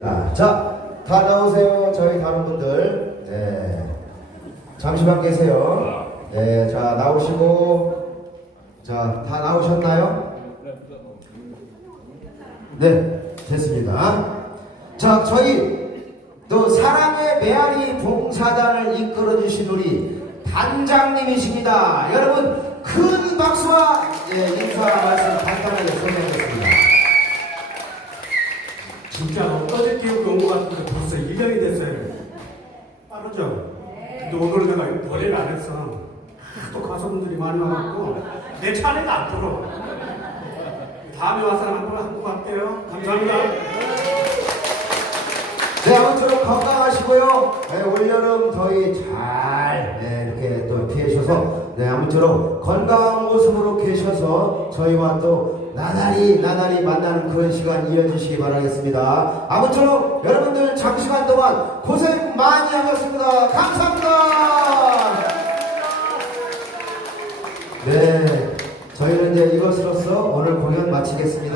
자, 자, 다 나오세요. 저희 다른 분들. 네. 잠시만 계세요. 네, 자, 나오시고. 자, 다 나오셨나요? 네, 됐습니다. 자, 저희 또 사랑의 메아리 봉사단을 이끌어 주신 우리 단장님이십니다. 여러분, 큰 박수와 예, 인사 말씀 간단하게 소개하겠습니다. 진짜 어제 기억 온것 같은데 벌써 1년이 됐어요. 빠르죠? 근데 오늘 내가 노래를 안 했어. 또 가수분들이 많이 와갖고 내 차례가 안 들어. 다음에 와서 한번 하고 갈게요. 감사합니다. 네, 아무쪼록 건강하시고요. 네, 올여름 더위 잘 네, 이렇게 또 피하셔서 네, 아무쪼록 건강한 모습으로 계셔서 저희와 또 나날이 나날이 만나는 그런 시간 이어주시기 바라겠습니다. 아무쪼록 여러분들 장시간 동안 고생 많이 하셨습니다. 감사합니다. 네, 저희는 이제 이것으로서 오늘 공연 마치겠습니다.